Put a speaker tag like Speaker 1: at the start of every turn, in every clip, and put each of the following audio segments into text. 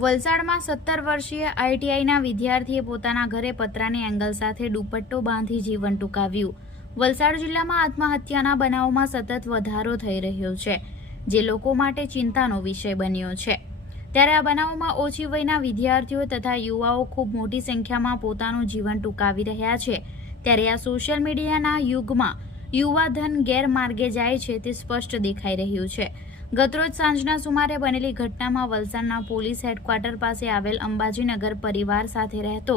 Speaker 1: વલસાડમાં સત્તર વર્ષીય આઈટીઆઈના વિદ્યાર્થીએ પોતાના ઘરે પતરાની એંગલ સાથે દુપટ્ટો બાંધી જીવન ટૂંકાવ્યું. વલસાડ જિલ્લામાં આત્મહત્યાના બનાવોમાં સતત વધારો થઈ રહ્યો છે, જે લોકો માટે ચિંતાનો વિષય બન્યો છે. ત્યારે આ બનાવોમાં ઓછી વયના વિદ્યાર્થીઓ તથા યુવાઓ ખૂબ મોટી સંખ્યામાં પોતાનું જીવન ટૂંકાવી રહ્યા છે. ત્યારે આ સોશિયલ મીડિયાના યુગમાં યુવાધન ગેરમાર્ગે જાય છે તે સ્પષ્ટ દેખાઈ રહ્યું છે. ગતરોજ સાંજના સુમારે બનેલી ઘટનામાં વલસાડના પોલીસ હેડક્વાર્ટર પાસે આવેલ અંબાજીનગર પરિવાર સાથે રહેતો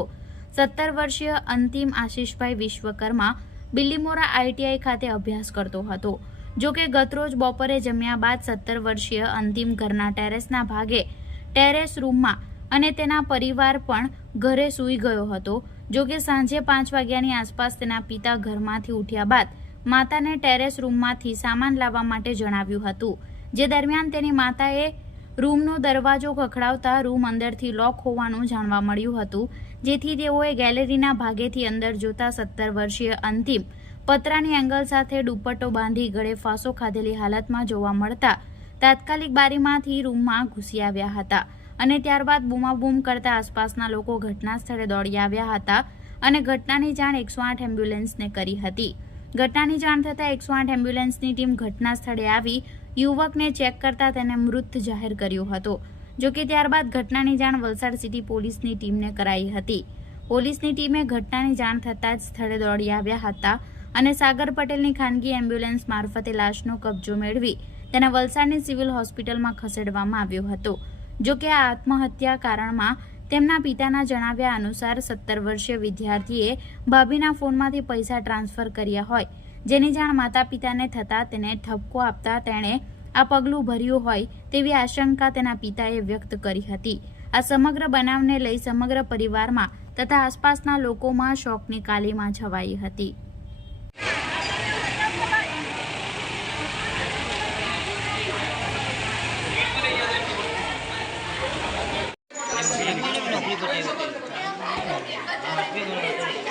Speaker 1: સત્તર વર્ષીય અંતિમ આશીષભાઈ વિશ્વકર્મા બિલ્લીમોરા આઈટીઆઈ ખાતે અભ્યાસ કરતો હતો. જો કે ગતરોજ બપોરે જમ્યા બાદ સત્તર વર્ષીય અંતિમ ઘરના ટેરેસના ભાગે ટેરેસ રૂમમાં અને તેના પરિવાર પણ ઘરે સૂઈ ગયો હતો. જો કે સાંજે પાંચ વાગ્યાની આસપાસ તેના પિતા ઘરમાંથી ઉઠ્યા બાદ માતાને ટેરેસ રૂમમાંથી સામાન લાવવા માટે જણાવ્યું હતું. જે દરમિયાન તેની માતાએ રૂમનો દરવાજો ખખડાવતા રૂમ અંદરથી લોક હોવાનું જાણવા મળ્યું હતું, જેથી તેઓએ ગેલેરીના ભાગેથી અંદર જોતા સત્તર વર્ષીય અંતિમ પતરાની એંગલ સાથે દુપટ્ટો બાંધી ગળે ફાંસો ખાધેલી હાલતમાં જોવા મળતા તાત્કાલિક બારીમાંથી રૂમમાં ઘૂસી આવ્યા હતા અને ત્યારબાદ બૂમાબૂમ કરતા આસપાસના લોકો ઘટના સ્થળે દોડી આવ્યા હતા અને ઘટનાની જાણ એકસો આઠ એમ્બ્યુલન્સને કરી હતી. ઘટનાની જાણ થતાં એકસો આઠ એમ્બ્યુલન્સની ટીમ ઘટના સ્થળે આવી. યુવકને ચેક કરતા તેને મૃત જાહેર કર્યો હતો. જોકે ત્યારબાદ ઘટનાની જાણ વલસાડ સિટી પોલીસની ટીમને કરાઈ હતી. પોલીસની ટીમે ઘટનાની જાણ થતાં જ સ્થળે દોડી આવ્યા હતા અને સાગર પટેલની ખાનગી એમ્બ્યુલન્સ મારફતે લાશનો કબજો મેળવી તેને વલસાડની સિવિલ હોસ્પિટલમાં ખસેડવામાં આવ્યો હતો. જોકે આ આત્મહત્યા કારણમાં તેમના પિતાના જણાવ્યા અનુસાર સત્તર વર્ષીય વિદ્યાર્થીએ ભાભીના ફોનમાંથી પૈસા ટ્રાન્સફર કર્યા હોય, જેની જાણ માતા પિતાને થતાં તેને ઠપકો આપતા તેણે આ પગલું ભર્યું હોય તેવી આશંકા તેના પિતાએ વ્યક્ત કરી હતી. આ સમગ્ર બનાવને લઈ સમગ્ર પરિવારમાં તથા આસપાસના લોકોમાં શોકની કાલીમાં છવાઈ હતી. 아, 그래, 그래.